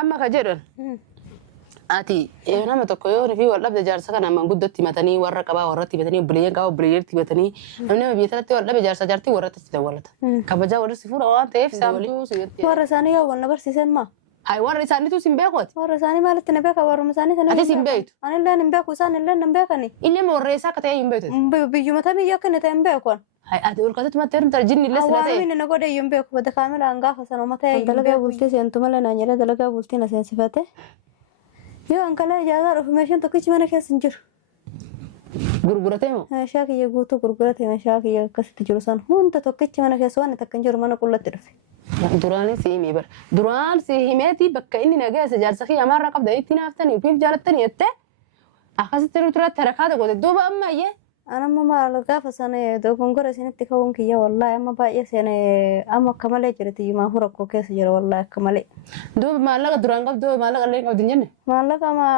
أما كجرن أتي أنا ما تقولون في ولا بده جالس كان أما قدرت تبتني ورا كبا ورا تبتني بليان كبا بليان تبتني أنا ما بيتلت ولا بجالس جارتي ورا تتولد كبجا ورا سفورة وان تيف سامتو سيدتي ورا ثانية ولا برسي سما هاي ورا ثاني تو سيمبيكوت ورا ثاني مالت نبيك ورا مساني ثاني أتي سيمبيت أنا لا نبيك وسان لا نبيكني إني موريسا كتير يمبيت بيجو متى بيجاك نتنبيكون هاي أقول كذا ما ترن ترجيني لسه أوامي نقول يمبيك بدك كامل أنقاف سنة متى دلقة بولتي سنتم لا نانيرة دلقة بولتي نسين صفاته يو أنكلا إجازة رفمشين تكيش منك يسنجر غرغرتهم شاكي يقوتو غرغرتي شاكي يكسر تجرسان هون تتوكيش منك يسوان تكنجر منك كل ترفي duraan siimi bar duraan siimeti bakka inni nagaa jaarsakhii amarra qabda itti naaftani ufiif jaalattani jette akkasitti nutura tarakaata goote duuba ammayye أنا ما لقى فسنة دوكم قرأ سنة تكون كيا والله أما باقي سنة أما كمالة جرتي ما هو ركوب كيس جرا والله كمالة duuba maallaqa duraan qabdu maallaqa illee qabdi jenne ما لقى ما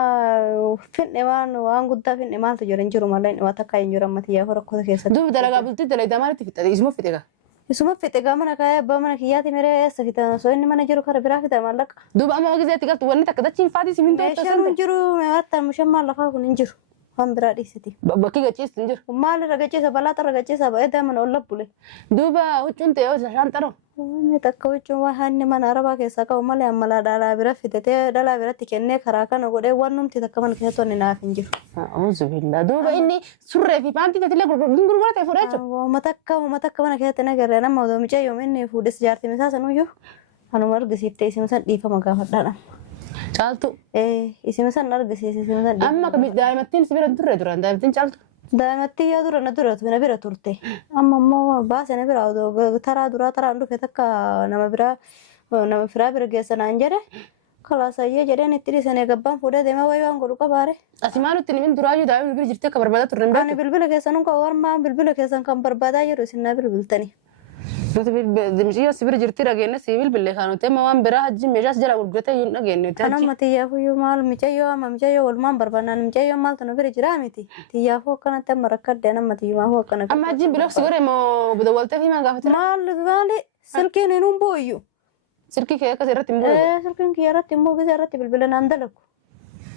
فين إمان وان قد فين إمان تجرين جرو مالين واتكا ينجر أما تيا هو ركوب كيس duuba dalagaa bultii dalagaa maalitti fixate isuma fixega يسمى في تجامنا كايا بمنا كياتي مرة سفيتا سوين ما نجرو كار برا في تمالك duuba amma gizeetti galtu wanni takka dachiin faati siminto ماشان نجرو ما أتا مش ما لقى نجرو هم برا ديستي bakki gachiistu hin jiru مال رجعتي سبلا ترى رجعتي سب إذا من أول بولي duuba huccuun ta'e shaashaan xaro أنا تكوي جوا هني من أربعة كيسا كا ومالي أملا دالا برا في تته دالا برا تكني خراكا نقول وانم تتكمل كيسا توني نافنجر auzu billah duuba inni surree fi paantii tatillee gurgurata ta'e fudhachu ومتكا من كيسا تنقر أنا ما دوم جاي يوم إني فودس جارتي مساسا نوجو أنا مرقسي تيسي مثلا ديفا مقافة دانا caaltu إسي مثلا نرقسي إسي مثلا amma daa'imattiin sibira durre duraan daa'imattiin caaltu دائمتي يا درا ندرا تبنا برا تورتي أما ما باس أنا برا ودو ترى درا ترى عنده كتكا نما برا برا جالسنا أنجره خلاص أيه جري نتري سنة قبام فودا دما ويوان قولوا كباره asimaanu min duraayu daa'imni bir jirtee ka barbaada turre hin أنا بلبل كيسانو كوار ما بلبل كيسان كم بربادا يروسنا بلبل تاني dimshiyoo sibira jirti dhageenne sibil billee kaanute ma waan biraa hajji meeshaas jala gurgurate yuun dhageenne أنا ما تيافو يو مال مجايو ما مجايو والمان بربانا مجايو مال تنو جرامتي تيافو كانت مركز أنا ما تيما هو كان amma hajjiin biloo sigore moo budawwaltee fi maa gaafate مالي سلكين ينون بويو sirkii kee akkas irratti hin bu'u سلكين كيارات مو كيارات بلبل نندلك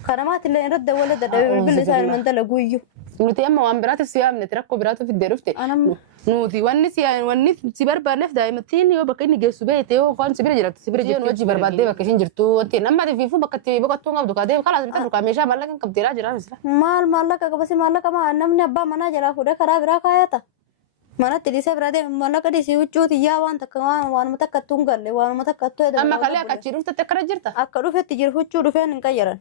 كرامات اللي نرد ولا ده بلبل سان مندلك ويو nuti amma waan biraatiif si yaamne rakkoo biraatu fiddee dhufte nuti wanni si barbaanneef daa'imattiin yoo bakka inni geessu beekte yoo waan sibira jiraatu sibira jirtu hojii barbaaddee bakka isheen jirtu wanti namni fiifuu bakka itti boqottuu qabdu kaatee kalaas bitaa durkaa meeshaa maallaqa hin qabdeeraa jira misira maal maallaqa qabasi maallaqa maa namni abbaa manaa jalaa fuudhee karaa biraa kaayata manatti dhiisee biraa deema maallaqa dhiisii huccuuti yaa waan takka waanuma takka attuu hin galle waanuma takka attuu edda amma kalee akka achii dhuftetti akkana jirta akka dhufetti jiru huccuu dhufeen hin qayyaran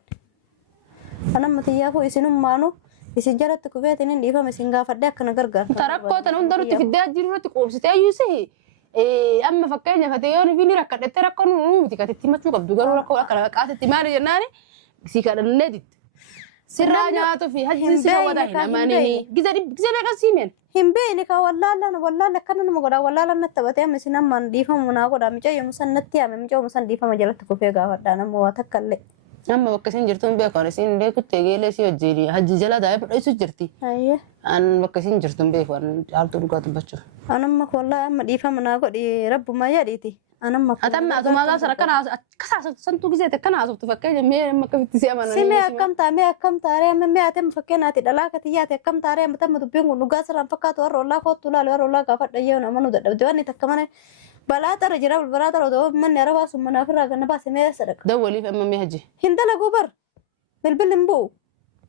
anamati yaafuu isinummaanu isin jalatti kufeetiin hin dhiifame isin gaafadhee akkana gargaarta tarakkoo tan hunda nutti fiddee ajjiiruu irratti qoobsitee ayyuusi amma fakkeenya fatee yoo nufi ni rakkadhette rakkoo nuti katitti machuu qabdu garuu rakkoo akka qaatitti maali jennaani si kadhannee ditti sirraa nyaatu fi hajjiin si hawwata hin amanini giza beekan siimeen hin beekne ka wallaalan akkana nama godhaa wallaalan natti taphatee amma isin ammaan dhiifamu naa godhaa micayyoo musan natti yaame micayyoo musan dhiifama jalatti kufee gaafadhaa nama waa takka illee amma bakka isin jirtu hin beeku isin beekutte geelee si wajjin hajji jala daa'ee fudhaisu jirti an bakka isin jirtu hin beeku an caaltuu dhugaa dubbachuu anamma wallaahi amma dhiifama naa godhi rabbuma jedhiiti anamma atamma atumaa gaaf sana kana akkas santuu gizeete kana asuftu fakkeenya mee amma akkamitti si amananii si mee akkam taaree amma mee ate fakkeenyaati dhalaa katiyyaate akkam taaree amma tamma dubbiin kun dhugaa sirraan fakkaatu warra ollaa kootu laale warra ollaa gaafadha yeewun amanuu dadhabde wanni takka mana balaa tara jira balaa tara odoo manni arabaa sun manaaf irraa ganna baase mee sadaqa dawwaliif amma mee hajji hin dalaguu bar bilbilli hin bu'u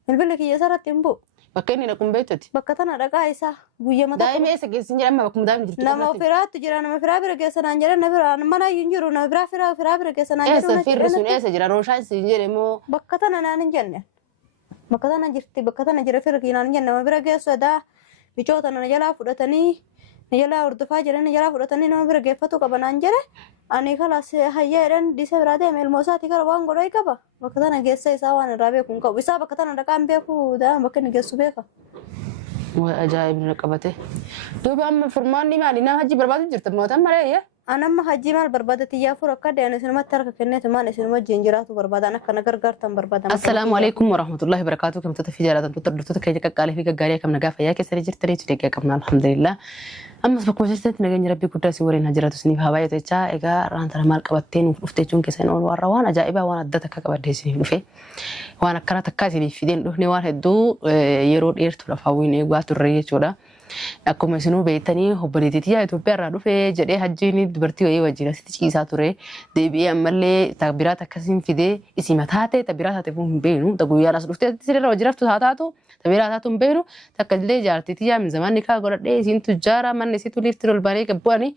bilbilli kiyya sarratti hin bu'u bakka inni dhaquun beektuti bakka tana dhaqaa isaa guyya mataa daa'ima eessa geessin jedhama bakkuma daa'imni jirtu nama firaatti jira nama firaa bira geessanaan jedhan na bira mana hin jiru nama firaa bira geessanaan jedhu eessa firri sun eessa jira rooshaan siin jedhe moo bakka tana naan hin jenne bakka tana jirti bakka tana jira firri naan hin jenne nama bira geessu edaa bichoota na jalaa fudhatanii na jalaa hordofaa jiran na jalaa fudhatanii nama bira geeffatu qaba naan jedhe ani kalaas hayyee jedhan dhiisee biraa deeme ilmoo isaatii gara waan godhee qaba bakka tana geessa isaa waan irraa beeku hin qabu isaa bakka tana dhaqaan beeku daa'ima bakka inni geessu beeka. Waa ajaa'ibni qabate duuba amma furmaanni maali nama hajji barbaadu jirta mootan malee أنا ما هجي مال بربادة يافور أكاد يعني سينما ترك كنيت ما سينما جنجرات وبربادة أنا كنا قرقرتم بربادة. السلام عليكم ورحمة الله وبركاته. كم تتفي جالة تطردت كي تكالي في كالي كم نجاف يا كسر جرتري تريك كم الحمد لله. أما سبق مجلسات نجني ربي كتر سوورين هجرات سنيف هواية تجا إيجا رانت المال كبتين وفتشون كسنون وروان أجائبة وانا دتك كبده سنين في وانا كنا تكاسي في دين رهني واحد دو يرود إيرت رفاوين إيجا تريه شولا. Akkuma isinuu beektanii obboleettii Itoophiyaa irraa dhufee jedhee hajjiin dubartii wayii wajjin asitti ciisaa ture. Deebi'ee ammallee tabiraata akkasiin fidee isii mataa ta'e tabiraata ta'e hin beeknu. Guyyaan as dhuftee sirriirra wajjin raftu haa taatu tabiraata ta'u hin beeknu. Takka illee jaartiitii yaa zamanni kaa godhadhee isiin tujjaara manni isiitu liiftii ol baanee gabbu'anii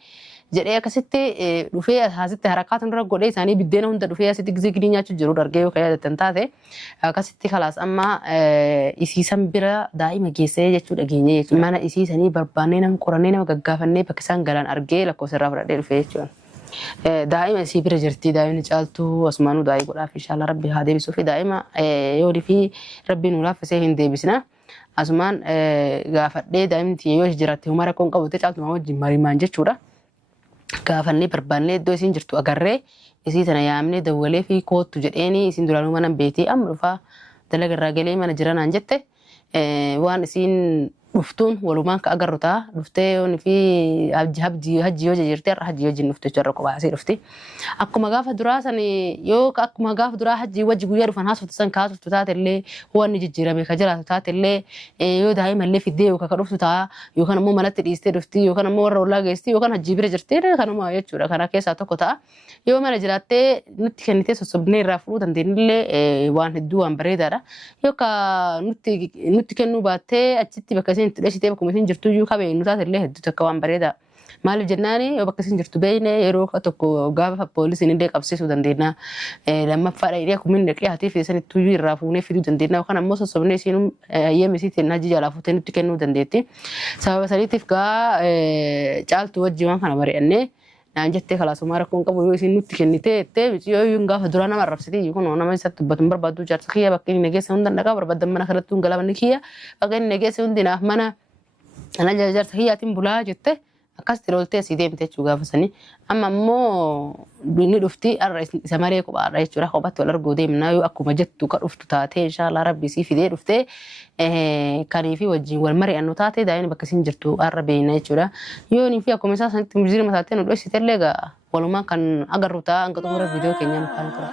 jedhee akkasitti dhufee asitti harakaatan dura godhee isaanii biddeena hunda dhufee asitti gizigidii nyaachuu jiru dargee yoo kayyadatan taate akkasitti kalaas amma isiisan bira daa'ima geessee jechuu dhageenye jechuudha. Mana isiisanii barbaannee nama qorannee nama gaggaafannee bakka isaan galan argee lakkoofsa irraa fudhadhee dhufee jechuudha. Daa'ima isii bira jirti daa'imni caaltuu asumaanuu daa'ii godhaaf inshaalla rabbi haa deebisuu fi daa'ima yoodii fi rabbi nu laaffisee hin deebisna. Asumaan gaafadhee daa'imni yoo jiraatte humna rakkoon qabute caaltumaa wajjin mariimaan jechuudha. Gaafannee barbaannee iddoo isiin jirtu agarree isii sana yaamnee dawwalee fi koottu jedheeni isiin duraanuu mana beetii amma dhufaa dalaga irraa galee mana jiranaan jette waan isiin dhuftuun walumaan ka agarru ta'a dhuftee yoon fi hajji yoo jirte har'a hajji wajjin dhufte jarra kophaa asii dhufti. Akkuma gaafa duraa san yoo akkuma gaafa duraa hajji wajji guyyaa dhufan haasoftu san kaasoftu taate illee waan jijjiirame ka jiraatu taate illee yoo daa'ima illee fiddee yookaan ka dhuftu ta'a yookaan ammoo manatti dhiistee dhufti yookaan ammoo warra ollaa geessti yookaan hajji bira jirtee kanuma jechuudha. Kana keessaa tokko ta'a. Yoo mana jiraattee nutti kennitee sossobnee irraa fudhuu dandeenyillee waan hedduu waan bareedaadha. Yookaan nutti kennuu baattee achitti bakka isin dhashitee bakkuma isin jirtu iyyuu qabeenyu taate illee hedduu takka waan bareeda. Maaliif jennaani yoo bakka isin jirtu beeyne yeroo tokko gaafa poolisiin illee qabsiisuu dandeenya. Lammaffaadha illee akkuma inni dhiyaatee fi sanittuu iyyuu irraa fuunee fiduu dandeenya. Yookaan ammoo sossobnee isiin hayyama isiitiin hajji jalaa fuutee nutti kennuu dandeetti. Sababa saniitiif gaa caaltuu wajjin waan kana mari'annee naan jettee kalaasumaa rakkoon qabu yoo isin nutti kennitee jettee yoo gaafa duraa nama arrabsitee kun nama isatti dubbatu barbaadu jaarsa kiyya bakka inni nageessa hunda dhaqaa barbaadan mana kanatti hun galabanni kiyya bakka inni nageessa hundinaaf mana ana jaarsa kiyyaatiin bulaa jette akkasitti loltee asii deemte jechuu gaafa sanii amma ammoo inni dhufti har'a isa maree kophaadha jechuudha kophaatti wal arguu deemnaa yoo akkuma jettu ka dhuftu taate inshaallah rabbi sii fidee dhuftee kanii fi wajjin wal mari'annu taate daa'imni bakka isin jirtu har'a beeyna jechuudha. Yoo nii fi akkuma isaa sanitti mujjira mataattee nu dhoksite illee egaa walumaan kan agarru ta'a hanga xumura viidiyoo keenyaa mukaan tura.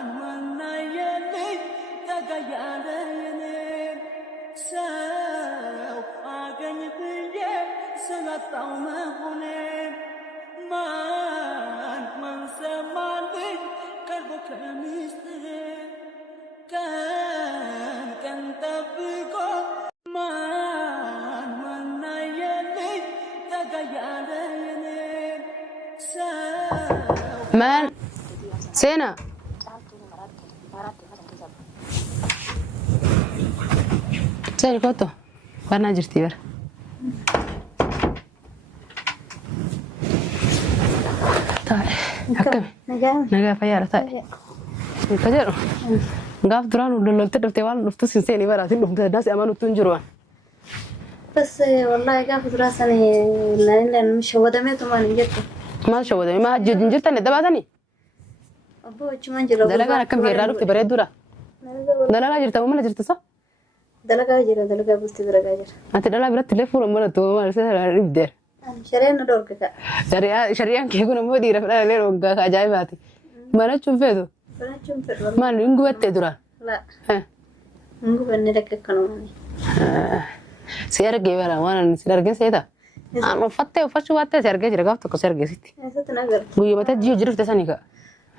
Man, Sena. Seni foto. Warna jirti ber. Taa'e. Akkami. Nagaa fayyaadha taa'e. Kajeeru. Gaaf duraan loltee dhuftee waan dhuftu sin seenii baraatiin dhufte daasi amanuutu hin jiru. بس والله قاعد دراسني لأن مش هو دميت وما نجته. ما شو ده ما جنجرت أنا دبعتني. أبوه كمان جرب. دلقة أنا كم في الرادو في بريد دورا. دلقة جرت وما جرت صح؟ دلقة دلقة بس دلقة جر. أنت دلقة برات تلفون وما تو ما رسالة ريبدر. شريان ندور كذا. شريان كي يكون مودي رفلا ليه وقا عجائباتي. ما نشوف فيدو. ما نشوف فيدو. ما نقول تدورا. لا. نقول بنرك كانوني. سيرجع ولا وانا سيرجع سيدا أنا فتة وفشوا واتة سيرجع جرقاف تكو سيرجع ستي أنت نقدر ويا متى جيو جرفت سنيكا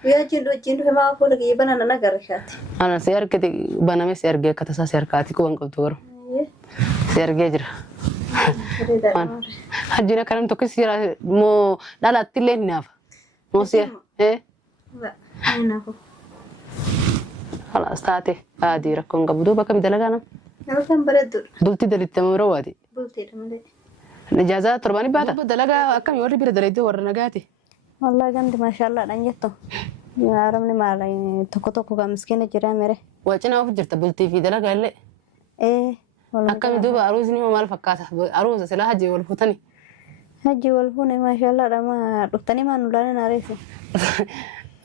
ويا جندو ما أقول لك يبنا أنا نقدر شات أنا سيرجع بنا سيرجع كتسا سيركاتي كون كتور سيرجع جرا هجينا كلام تكو سيرا مو لا تلين ناف مو سير إيه لا أنا هو خلاص تاتي عادي ركون قبضو بكم دلقانا أنا كم برد بلتي دلت مروادي بلتي رملي نجازة ترباني بعد دلقا كم يوري بير دليدو ورنجاتي والله جندي ما شاء الله نجته يا رمني ما لا تكو كمسكينة جرا مره وأنا أفجرت بلتي في دلقا اللي إيه أكمل دوبا أروزني وما الفكاتة أروز سلاها جي والفتني Haji والفون ما شاء الله ما دفتني ما نولاني ناريسي.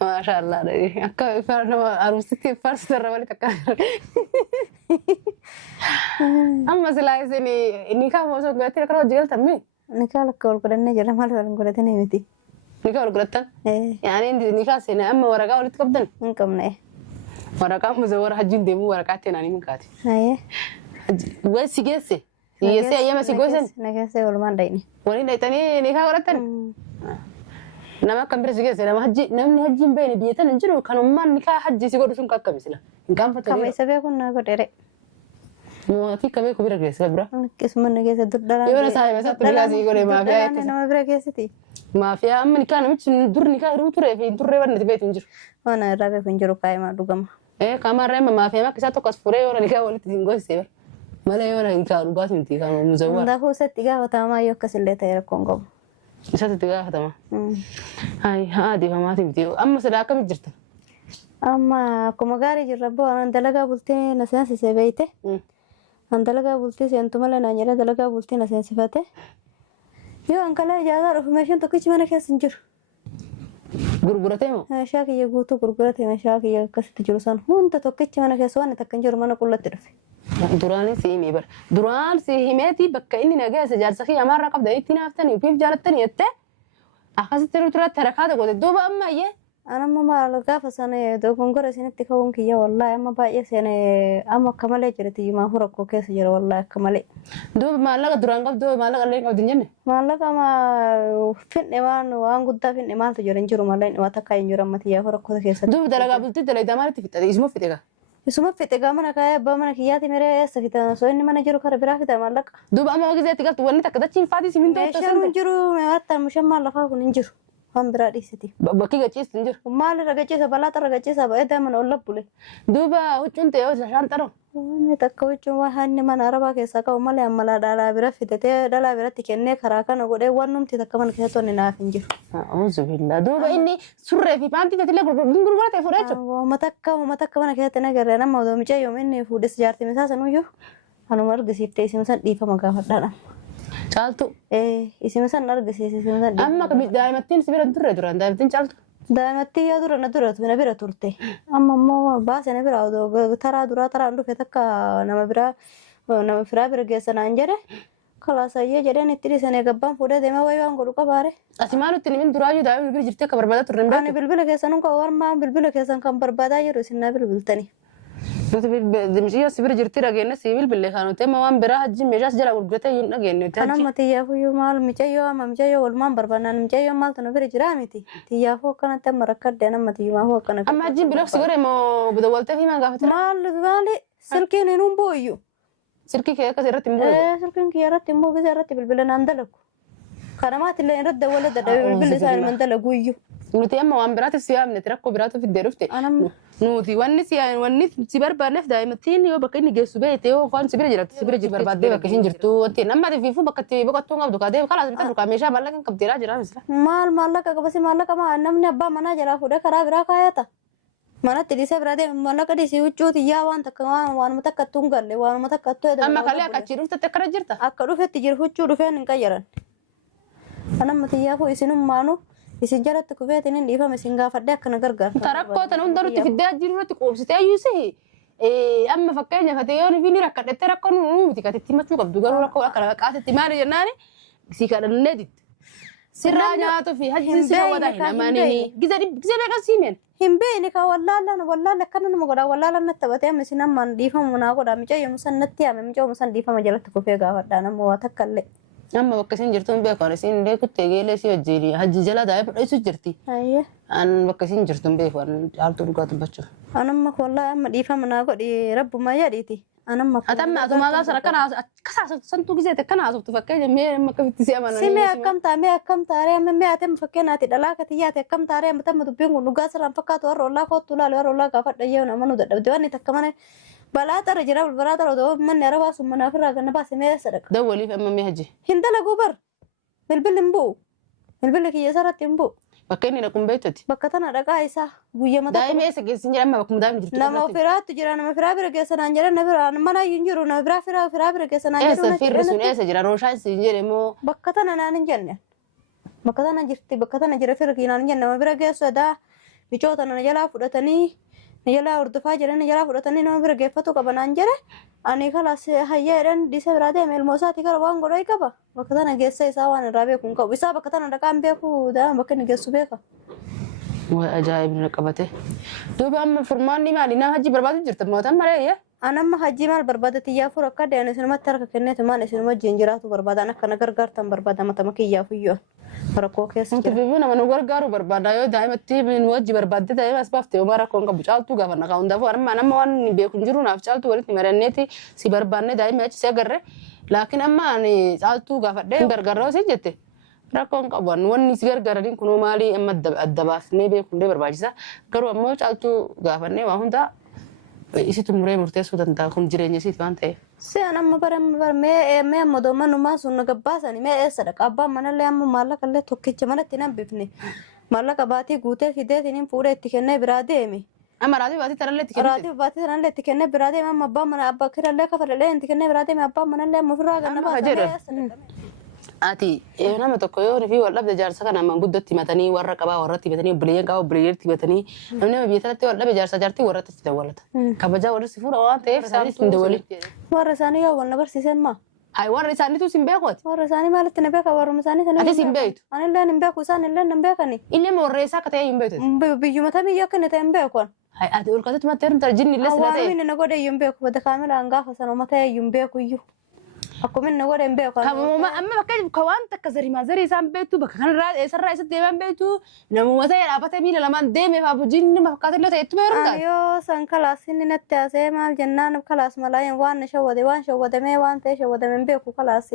ما شاء الله ده أكا فارنا أروستي فارس ترى ولا تكار أما سلاي سني إني كم وصل قلت لك روح جيل تمي Nikah kau kudannya jarang malu orang kudan ini mesti. نيكا ولا قلت يعني عندي نيكا سنة أما ورقة ولا تقبضن Engkau nih. ورقة مزور حجين دمو ورقاتين أنا من كاتي Ayah. بس سيجسي سيجسي أيام سيجوسن Naga saya ulama ada ini. ولين ده نيكا ولا تن nama kan beres juga nama haji namni haji bene biyatan njiro kanu man nika haji sigo dusun kakka misila ingam fata Kami sabi aku nak kau derek. mo ki kame ko bira gres bra Kisah mana kisah durdaran. yo na sai masa tuliga sigo le mafia Nama berapa kisah ti? mafia amma nika namch dur nika ru ture fi dur rewan de bet njiro Mana rabe kunjuru kai ma dugam. kama rema mafia ma kisa to kasfure yo nika wala tingo se mala yo na nika ru gas minti kama muzawwa Nda hu set tiga utama yo kasile tayar kongo. isa tiga hatama hai hadi ma timti amma sadaka mijirta Amma kuma gari jirabo anan dalaga bulte nasan se beite. An dalaga bulte se antumala nanyara dalaga bulte nasan sifate. Yo ankala jaga information to kichi mana kya sinjur. gurgurate mo Shaki ya gutu gurgurate ma shaki ya kasiti jurusan hunta to kichi mana kya swan takkanjur mana kullati dafe. durani si mi bar duran si himeti bakka inni naga sajar sakhi amara qabda itina aftani kif jalatani yatte akhas tiru tura tarakada gode doba amma ye Ana mama alga fasana do gongora sinati kawun kiya wallahi amma ba ya sene amma kamale jirati ma hura ko kesa jira wallahi kamale. doba malaga duran qab doba malaga len qab dinne Malaka ma finne wan gudda finne mal to joren juru malen wa takay juru mati ya hura ko kesa. doba dalaga bulti dalay damarati fitade ismo fitega Isuma fite gamana kaya ba mana kiyati mere safita so inni mana juru kara bira fita malaka. doba amma gize tigal to wani takada cin fadi siminto Sharu juru me watta mushamma lafa kun juru. Ham bira disiti. bakki gacis tinjir Mal ragache sa balata ragache sa ba eda man ollapule. doba ucunte yo shantaro Wani takka wucun wa hanni mana araba ke saka umale amala dala bira fite te dala bira tikenne karaka no gode wannum ti takka man ke to ni na finjir. a'udzu billah doba inni surre fi panti tatile gurgurate furecho Matakka mana ke tena garra na mawdo mi chayo minni fudes jarti mi sasa nuyo. Anu mar gisifte isi masan difa maga fadana. chaltu Isi masan nar gisisi isi masan. amma ka daimatin sibira durre duran daimatin chaltu Daamatti yaa dura na dura tu na bira turte. Amma ammoo baase na bira odoo taraa duraa taraa dhufe takka nama firaa bira geessan aan jedhe kalaasayyee jedheen itti dhiisanii gabbaan fuudhee deema wayii waan godhu qabaare. ati maalutti nimin duraayyuu daa'imni bilbila jirtee akka barbaadaa turre hin Ani bilbila keessan kun warmaan bilbila keessan kan barbaadaa jiru isin na bilbiltani. nuti mishiyyo sibira jirti dhageenne si bilbille kaanute amma waan biraa hajji meeshaas jala gurgurate iyyuu hin dhageenne Kanamma tiyyaafuyyuu maal micayyoo amma micayyoo walumaan barbaannaan micayyoo maaltu na bira jiraa miti. Tiyyaafuu akkanatti amma rakkadde namma tiyyumaafuu akkana. amma hajjiin bilooksi godhe moo dawwaltee fi maan gaafate Maali silkiin hin humbooyyuu. silkii kee akkas irratti hin bu'e Silkiin kiyya irratti immoo gisa irratti bilbila naan dalagu. Kanamaatti illee irratti dawwala dadhabee bilbilli isaanii man dalagu iyyuu. nuti amma waan biraatiif si yaamne rakkoo biraatu fiddee dhufte nuti wanni si barbaanneef daa'imattiin yoo bakka inni geessu beete yoo waan sibira jirtu barbaaddee bakka ishiin jirtu wanti namni fiifuu bakka itti boqottuu qabdu kaatee kalaas bitaa dukaa meeshaa maallaqa hin qabdeeraa jira misla. Maal maallaqa qabasi maallaqa maa namni abbaa manaa jalaa fuudhee karaa biraa kaayata. Manatti dhiisee biraa deema maallaqa dhiisii huccuu xiyyaa waan takka waanuma takka attuu hin galle waanuma takka attuu edda. Amma kalee akka achii dhuftetti akkana jirta. Akka dhufetti jiru huccuu dhufeen hin qayyaran. Kanamma xiyyaafuu isinummaanu isin jalatti kufeetiin hin dhiifame isin gaafadhee akkana gargaarta. Tarakkoo tan hunda nutti fiddee ajjiin irratti qoobsitee ayyuusi. Amma fakkeenya fatee yoo nufi ni rakkadhettee rakkoo nu miti katitti machuu qabdu garuu rakkoo akka qaatitti maali jennaani si kadhannee ditti. Sirraa nyaatuu fi hajjiin si hawwata hin amaanini. Gizee beekan siimeen. Hin beekne ka wallaalaan akkana nama godha wallaalaan natti taphatee amma isin ammaan dhiifamu naa godha micayyoo musan natti yaame micayyoo musan dhiifama jalatti kufee gaafadhaa nama waa takka illee. Amma bakka isin jirtu hin beeku isin beekutti eegeelee si wajjin hajji jala daa'ee fudhaisu jirti. An bakka isin jirtu hin beeku caaltuu dhugaa dubbachuu. Anamma wallaahi amma dhiifama naa godhi rabbuma jedhiiti. Anamma atamma atumaa gaafsa akkana kasaasatu santuu gizee akkana haasoftu fakkeenya mee amma akkamitti si amananii. Si mee akkam taaree amma mee ate fakkeenyaati dhalaa katiyyaate akkam taaree amma tamma dubbiin kun dhugaa sirraan fakkaatu warra ollaa kootu laale warra ollaa gaafadha yoo nama nu dadhabde wanni takka mana balaa xara jira balaa xara otoo manni arabaa sun manaaf irraa ganna baase mee sadaqa. Dawwaliif amma mee hajji. Hin dalaguu bar bilbilli hin bu'u bilbilli kiyya sarratti hin bu'u. Bakka inni dhaqun beektuti. Bakka tana dhaqaa isaa guyyaa mataa. Daa'ima eessa geessin jedhama bakkuma daa'imni jirtu. Nama firaatu jira nama firaa bira geessanaan jedhan na bira mana hin jiru nama biraa firaa bira geessanaan jedhu. Eessa firri sun eessa jira rooshaan siin jedhe moo. Bakka tana naan hin jenne. bakka tana jirti bakka tana jira firqiinaan jenna nama bira geessu edaa micoota na jalaa fudhatanii na jalaa hordofaa jiran na jalaa fudhatanii nama bira geeffatu qabanaan jedhe ani kalaas hayyeedhaan dhiisee biraa deeme ilmoo isaatii gara waan godhee qaba bakka tana geessa isaa waan irraa beeku hin qabu isaa bakka tana dhaqaan beeku daa'ima bakka inni geessu beeka. Ajaa'ibni qabate. Duuba amma furmaanni maali? Nama hajji barbaadu jirta mootan malee. Anamma hajji maal barbaada xiyyaafuu akka dee'an isinumatti harka kenneetu maal isinuma wajjin jiraatu barbaadan akkana gargaartan barbaada matama kiyyaafuyyoon rakkoo keessa jira. Mutu nama nu gargaaru barbaada yoo daa'imatti nu wajji barbaadde ta'ee as baaftee homaa rakkoon qabu caaltuu gaafanna kaa hundaafuu nama waan beeku hin jiru naaf caaltuu walitti maranneeti si barbaanne daa'ima achi si agarre laakiin amma ani caaltuu gaafadhee gargaarra osii jette. Rakkoon qaban wanni si gargaaraniin kunoo maalii amma adda baafnee beekundee barbaachisa garuu ammoo caaltuu gaafannee waa hundaa isitu muree murteessuu danda'a kun jireenya isiiti waan ta'eef. Sean amma bara mee amma doommanummaan sun na gabbaasani mee eessa dhaqa abbaan manallee amma maallaqa illee tokkicha manatti nan bifne maallaqa baatii guutee fideetiniin fuudhee itti kennee biraa deeme. Amma raatii baatii tanallee itti kennee. Raatii baatii tanallee itti kennee biraa deeme amma abbaan mana abbaa kirallee kafalallee itti kennee biraa deeme abbaan manallee amma ofirraa ganna baasanii. Ati nama tokko yoo fi wal dhabde jaarsa kana manguddootti himatanii warra qabaa warratti himatanii obboleeyyan qabaa obboleeyyeetti himatanii namni nama biyya sanatti wal dhabe jaarsa jaartii warratti itti dawwalata. Kabajaa warri si fuudha waan ta'eef isaanis hin dawwalin. Warra isaanii yoo wal na barsiisan maa? Hai warra isaaniitu sin beekuuti. Warra isaanii maalitti na beeka warra isaanii sana. Ati sin beektu. Ani illee hin beeku isaan illee hin beekani. Illee warreessaa akka ta'e hin beektu. Biyyuma tamii yoo akka ta'e hin beeku. Hai ati ol kaasatti mattee hirmta jinni illee sila ta'e. Awwaamni na godhe iyyuu hin beeku bada kaamelaan gaafa sana uummata iyyuu hin beeku iyyuu. Akkuma inni godhe hin beeku. Amma bakka ka waan takka zarimaa zarii isaan beektu bakka kanarraa eessarraa eessatti deeman beektu namuma ta'e dhaabatee miila lamaan deemeef abujjiin nama fakkaata illee ta'etti beeruudhaan. Yoo san kalaas inni natti haasee maal jennaan kalaas malaayin waan shawwade waan shawwadamee waan ta'e shawwadame hin beeku kalaas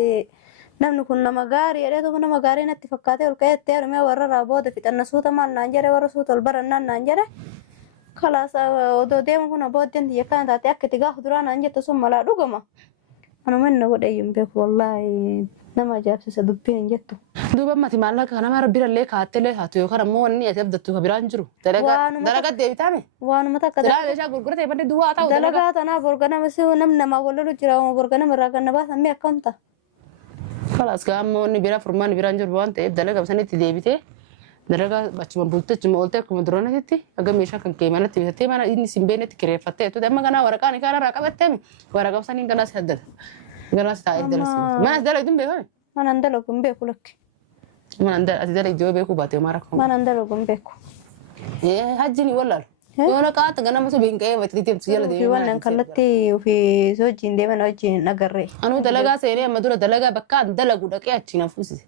namni kun nama gaarii jedheetu nama gaarii natti fakkaatee ol ka'eetti heerumee warra booda fixanna suuta maal naan jedhe warra suuta ol barannaan naan jedhe kalaas odoo deemu kun booddeen xiyya kana taate akka itti gaafa duraa naan jette sun malaa dhugama. Anuma inni godhe iyyuu hin beeku wallaahi nama ajaa'ibsiisa dubbiin hin jettu. Duuba mati maallaqa nama rabbiirallee kaattelee taatu yookaan ammoo wanni ati abdattu ka biraan jiru. Dalagaa deebitaame. Waanuma takka dalagaa meeshaa gurguratee badde duwwaa ta'u. Dalagaa tanaaf borga nama si namni namaa wal lolu jira borga nama irraa ganna baasan mee akkamta. Kalaas gaa ammoo wanni biraa furmaanni biraan jiru waan ta'eef dalagaa sanitti deebitee dalagaa achuma bultee achuma ooltee akkuma duranatti aga meeshaa kan kee manatti bitattee mana inni simbeenetti kireeffattee tu amma kana waraqaan kanarraa qabattee waraqaa saniin kanas haddata. Ganas taa'ee dalasi. Mana dalagu hin beekame. Mana dalagu hin beeku lakki. Mana ati dalagu yoo beeku baatee maara kuma. Mana dalagu hin beeku. Hajjini wallaalu. Yoo na qaata ganama su binqee wati titimtu jala deemee. Wannan kallatti ofii sojiin deeman wajjin agarree. Anuu dalagaa seenee amma dura dalagaa bakka dalagu dhaqee achi na fuusise.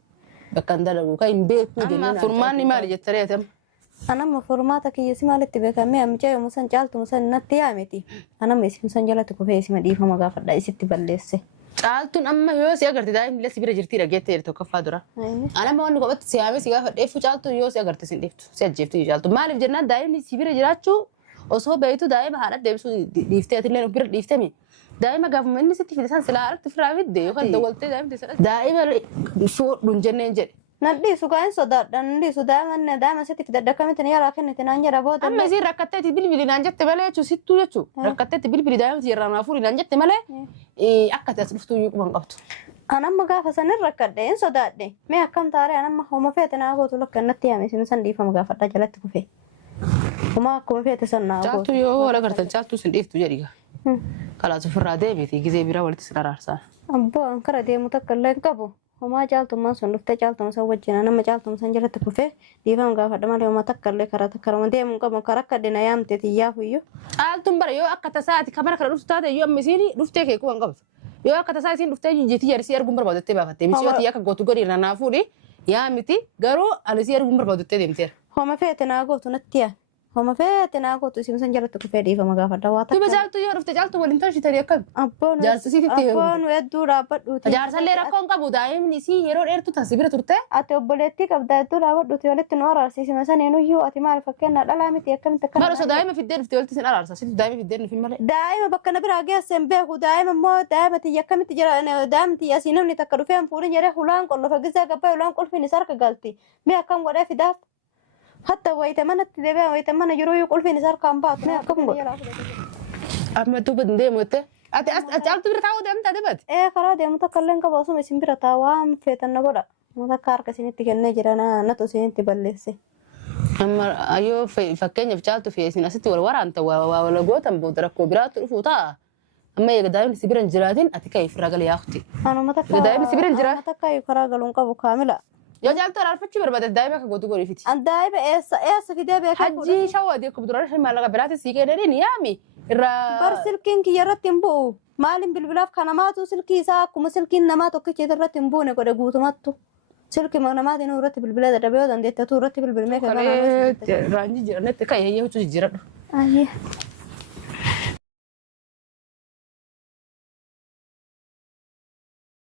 Bakka dalagu kan hin beeku jennaan. Furmaanni maali jettee reetam? Anamma furmaata kiyyasi maalitti beekamee amichaa yommuu san caaltu musan natti yaameti. Anamma isin san jalatti kufee isima dhiifama gaafadha isitti balleesse. Caaltuun amma yoo si agarte daa'imni illee si bira jirti dhageettee jirtu tokkoffaa dura. Anamma wanni qophatti si yaamee si gaafadheeffu caaltuun yoo si agarte sin dhiiftu si ajjeeftu caaltu. Maaliif jennaan daa'imni si bira jiraachuu osoo beektu daa'ima haadha deebisuu dhiiftee ati illee bira dhiiftemi. Daa'ima gaafuma inni sitti fide san silaa haadhatti firaa fidde yookaan dawwaltee daa'imti sadha. Daa'ima fuudhuun jenneen jedhe. Nadhiisu kaan sodaadha nadhiisu daa'ima sitti fidadha akkamitti yaraa kennite naan jedha booda. Amma isiin rakkatteetti bilbili naan jette malee jechuun sittuu jechuun rakkatteetti bilbili daa'imti irraa naa fuudhi naan jette malee akka ati as dhuftuu iyyuu quban qabdu. Anamma gaafa sanin rakkadhe hin sodaadhe mee akkam taaree anamma homa feete naa gootu lakka natti yaame isin san dhiifama gaafadha jalatti kufee. Homa akkuma feete san naa gootu. Caaltuu yoo wal agartan caaltuu sin dhiiftu jedhiga. Kalaas ofirraa deebiiti gizee biraa walitti sin araarsaa. Abboo ankara deemu takka illee hin qabu. Homa caaltummaan sun dhuftee caaltuma san wajjin nama caaltuma san jalatti kufee dhiifama gaafadha malee homa takka illee karaa takka rama deemu hin qabu karaa akka addina yaamte tiyyaafu iyyuu. Caaltuun bara yoo akka tasaati kamara kana dhuftu taate yoo amma isiin dhuftee kee quban qabdu. Yoo akka tasaa isiin dhuftee jijjiitii yarisii arguun barbaaduttee baafattee misiyooti akka gootu godhi irra naa fuudhi yaa miti garuu alisii arguun barbaaduttee deemteera. Homa feete naa gootu natti yaa. Homa feete naa gootu isin san jalatti kufee dhiifama gaafadha waa takka. Duuba caaltuu yoo dhufte caaltuu waliin tolchitanii akkam. Abboon Jaarsisiitti abboon hedduu dhaabbadhuuti. Jaarsallee rakkoon qabu daa'imni isii yeroo dheertuu taasi bira turte. Ati obboleettii qabda hedduu dhaabbadhuuti walitti nu araarsiisima saniin iyyuu ati maal fakkeenya dhalaa miti akkamitti akkana. Bara osoo daa'ima fiddee dhufte walitti sin araarsa sitti daa'ima fiddee dhufin malee. Daa'ima bakka na biraa geesse hin beeku daa'ima immoo daa'ima tiyya akkamitti jira daa'ima tiyya asii namni takka dhufee hin fuudhin jedhee hulaan qollofa gizee gabbaa hulaan qulfiin isa harka galti mee akkam godhee fidaaf. Hatta wayita manatti deebi'ee wayita mana jiru iyyuu qulfiin isa harkaan baatu mee akkam godha. Amma duuba hin deemu jettee. Ati as caaltuu bira taa'uu deemtaa deebati. Karaa deemu takka illee hin qabu asuma isin bira taa'aa waan feetan na godha. ما ذكرك سنتي كنا جرنا نتو سنتي بلسي أما أيوه فكيني بجالتو في سنة ستة ولا أنت ولا قوتن بودرك وبرات رفوتا أما يقدرون يسبرن جرادين أتكيف رجل يا أختي أنا ما تكا يقدرون يسبرن جراد ما تكا يكراجلون كابو كاملة يا جالتو أنا عارفة شو برباد دايما كقولتو قولي فيتي أنت دايما إيس في دايما حجي شو أديك بدران هم على قبلات السيكين يامي برسلكين كي يرتين بو مالين بالبلاف كان ماتو سلكي ساكو سلكين نماتو كي يرتين بو نقول قوتو ماتو سلكي ما نماتي نورتي بالبلاد الربيع ده أنت تورتي بالبلميك رانجي جرنت كاي هي هو تجرب أيه